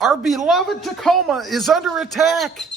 Our beloved Tacoma is under attack.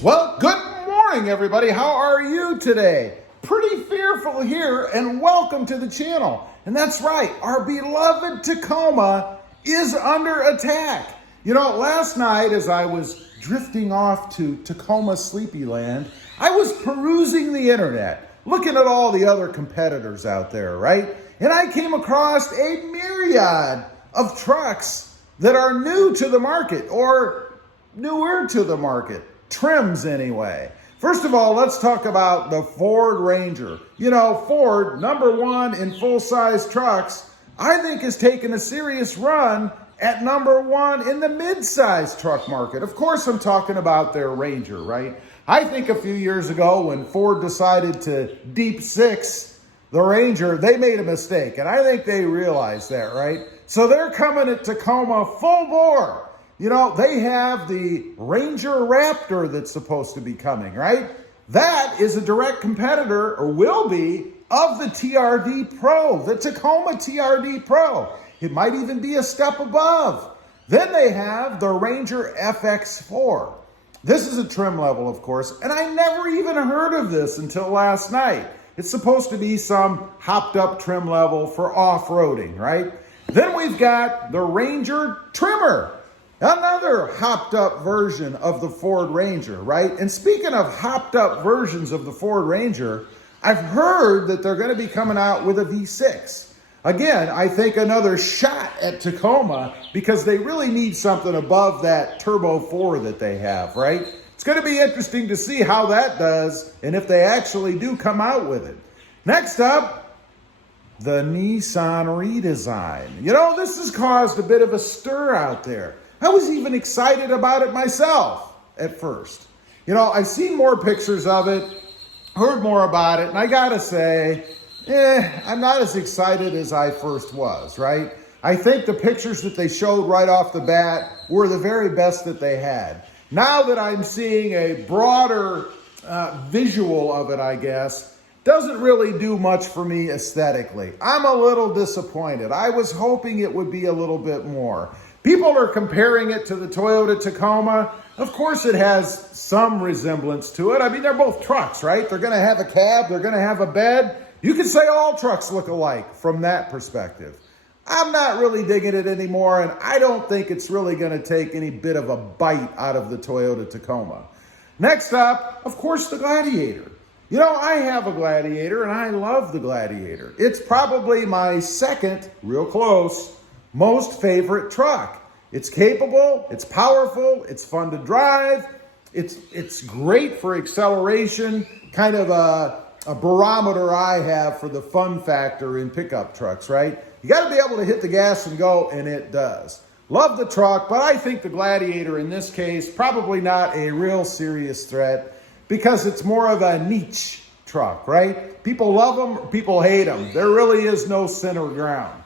Well, good morning, everybody. How are you today? Pretty fearful here, and welcome to the channel. And that's right, our beloved Tacoma is under attack. You know, last night as I was drifting off to Tacoma Sleepyland, I was perusing the internet, looking at all the other competitors out there, right? And I came across a myriad of trucks that are new to the market, or newer to the market, trims anyway. First of all, let's talk about the Ford Ranger. You know, Ford, #1 in full-size trucks, I think has taken a serious run at #1 in the mid-size truck market. Of course, I'm talking about their Ranger, right? I think a few years ago when Ford decided to deep six the Ranger, they made a mistake, and I think they realized that, right? So they're coming at Tacoma full bore. You know, they have the Ranger Raptor that's supposed to be coming, right? That is a direct competitor, or will be, of the TRD Pro, the Tacoma TRD Pro. It might even be a step above. Then they have the Ranger FX4. This is a trim level, of course, and I never even heard of this until last night. It's supposed to be some hopped up trim level for off-roading, right? Then we've got the Ranger Trimmer, another hopped up version of the Ford Ranger, right? And speaking of hopped up versions of the Ford Ranger, I've heard that they're going to be coming out with a V6. Again, I think another shot at Tacoma because they really need something above that Turbo 4 that they have, right? It's going to be interesting to see how that does and if they actually do come out with it. Next up, the Nissan Redesign. You know, this has caused a bit of a stir out there. I was even excited about it myself at first. You know, I've seen more pictures of it, heard more about it, and I gotta say, I'm not as excited as I first was, right? I think the pictures that they showed right off the bat were the very best that they had. Now that I'm seeing a broader visual of it, I guess, doesn't really do much for me aesthetically. I'm a little disappointed. I was hoping it would be a little bit more. People are comparing it to the Toyota Tacoma. Of course, it has some resemblance to it. I mean, they're both trucks, right? They're going to have a cab. They're going to have a bed. You could say all trucks look alike from that perspective. I'm not really digging it anymore, and I don't think it's really going to take any bit of a bite out of the Toyota Tacoma. Next up, of course, the Gladiator. You know, I have a Gladiator, and I love the Gladiator. It's probably my second, real close, most favorite truck. It's capable, it's powerful, it's fun to drive, it's great for acceleration, kind of a barometer I have for the fun factor in pickup trucks, right? You got to be able to hit the gas and go, and it does. Love the truck, but I think the Gladiator in this case, probably not a real serious threat because it's more of a niche truck, right? People love them, people hate them. There really is no center ground.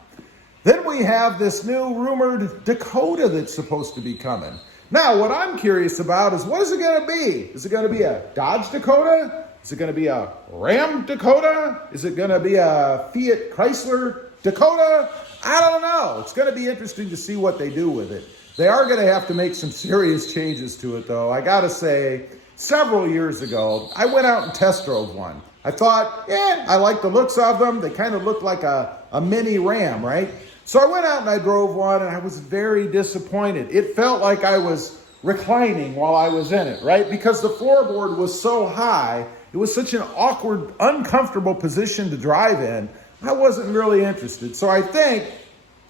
Then we have this new rumored Dakota that's supposed to be coming. Now, what I'm curious about is what is it going to be? Is it going to be a Dodge Dakota? Is it going to be a Ram Dakota? Is it going to be a Fiat Chrysler Dakota? I don't know. It's going to be interesting to see what they do with it. They are going to have to make some serious changes to it, though. I got to say, several years ago, I went out and test drove one. I thought, I like the looks of them. They kind of look like a mini Ram, right? So I went out and I drove one, and I was very disappointed. It felt like I was reclining while I was in it, right? Because the floorboard was so high, it was such an awkward, uncomfortable position to drive in. I wasn't really interested. So I think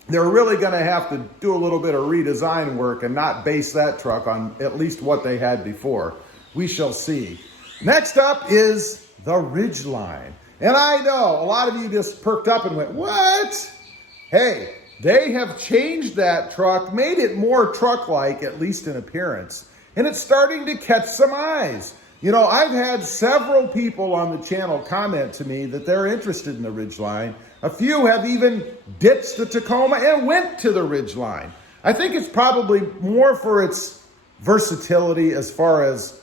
they're really going to have to do a little bit of redesign work and not base that truck on at least what they had before. We shall see. Next up is the Ridgeline. And I know a lot of you just perked up and went, what? Hey, they have changed that truck, made it more truck-like, at least in appearance. And it's starting to catch some eyes. You know, I've had several people on the channel comment to me that they're interested in the Ridgeline. A few have even ditched the Tacoma and went to the Ridgeline. I think it's probably more for its versatility as far as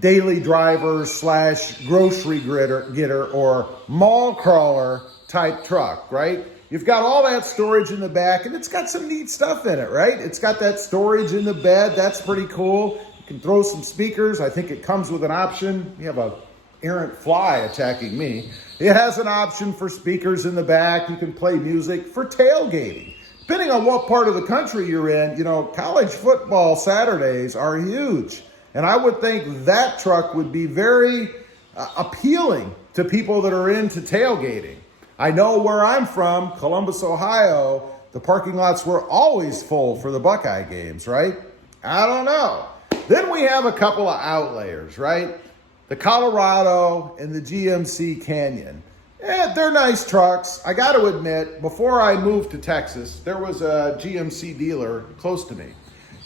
daily driver / grocery getter or mall crawler type truck, right? You've got all that storage in the back, and it's got some neat stuff in it, right? It's got that storage in the bed. That's pretty cool. You can throw some speakers. I think it comes with an option. You have a errant fly attacking me. It has an option for speakers in the back. You can play music for tailgating. Depending on what part of the country you're in, you know, college football Saturdays are huge. And I would think that truck would be very appealing to people that are into tailgating. I know where I'm from, Columbus, Ohio, the parking lots were always full for the Buckeye games, right? I don't know. Then we have a couple of outliers, right? The Colorado and the GMC Canyon. They're nice trucks. I got to admit, before I moved to Texas, there was a GMC dealer close to me.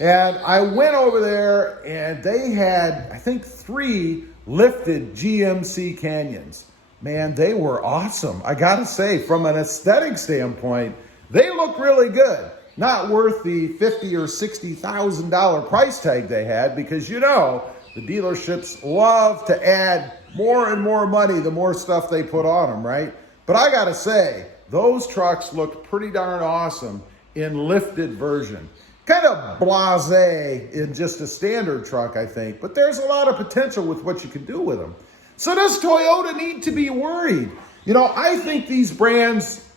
And I went over there and they had, I think, 3 lifted GMC Canyons. Man, they were awesome. I got to say, from an aesthetic standpoint, they look really good. Not worth the $50,000 or $60,000 price tag they had because, you know, the dealerships love to add more and more money the more stuff they put on them, right? But I got to say, those trucks looked pretty darn awesome in lifted version. Kind of blasé in just a standard truck, I think, but there's a lot of potential with what you can do with them. So does Toyota need to be worried? You know, I think these brands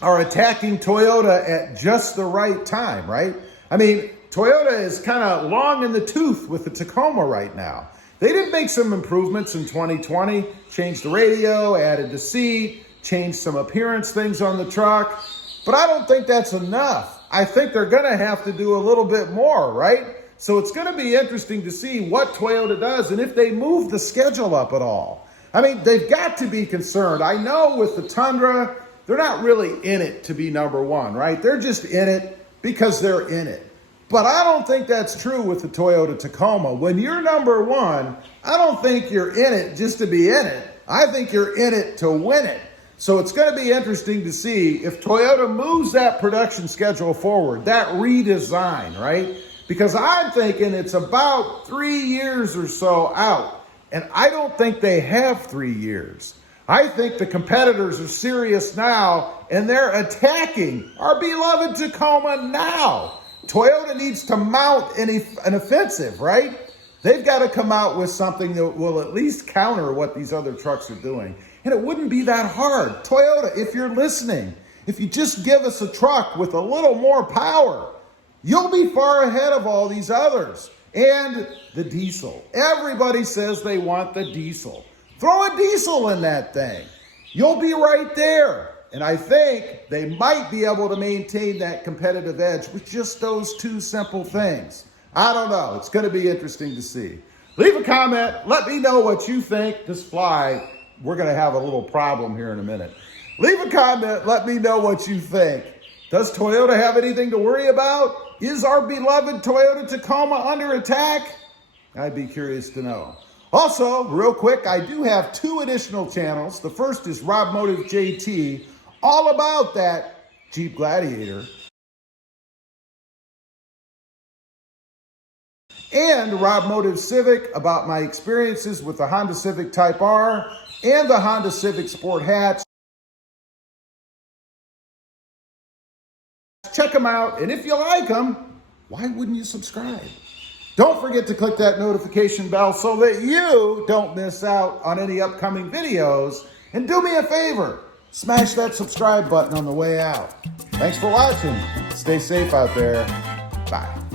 are attacking Toyota at just the right time, right? I mean, Toyota is kind of long in the tooth with the Tacoma right now. They did make some improvements in 2020, changed the radio, added the seat, changed some appearance things on the truck, but I don't think that's enough. I think they're going to have to do a little bit more, right? So it's going to be interesting to see what Toyota does and if they move the schedule up at all. I mean, they've got to be concerned. I know with the Tundra, they're not really in it to be number one, right? They're just in it because they're in it. But I don't think that's true with the Toyota Tacoma. When you're number one, I don't think you're in it just to be in it. I think you're in it to win it. So it's going to be interesting to see if Toyota moves that production schedule forward, that redesign, right? Because I'm thinking it's about 3 years or so out. And I don't think they have 3 years. I think the competitors are serious now, and they're attacking our beloved Tacoma now. Toyota needs to mount an offensive, right? They've got to come out with something that will at least counter what these other trucks are doing. And it wouldn't be that hard. Toyota, if you're listening, if you just give us a truck with a little more power, you'll be far ahead of all these others. And the diesel. Everybody says they want the diesel. Throw a diesel in that thing. You'll be right there. And I think they might be able to maintain that competitive edge with just those 2 simple things. I don't know. It's going to be interesting to see. Leave a comment. Let me know what you think. This fly, we're going to have a little problem here in a minute. Leave a comment. Let me know what you think. Does Toyota have anything to worry about? Is our beloved Toyota Tacoma under attack? I'd be curious to know. Also, real quick, I do have 2 additional channels. The first is RobMotive JT, all about that Jeep Gladiator. And RobMotive Civic, about my experiences with the Honda Civic Type R and the Honda Civic Sport Hatch. Check them out, and if you like them, why wouldn't you subscribe? Don't forget to click that notification bell so that you don't miss out on any upcoming videos. And do me a favor, smash that subscribe button on the way out. Thanks for watching. Stay safe out there. Bye.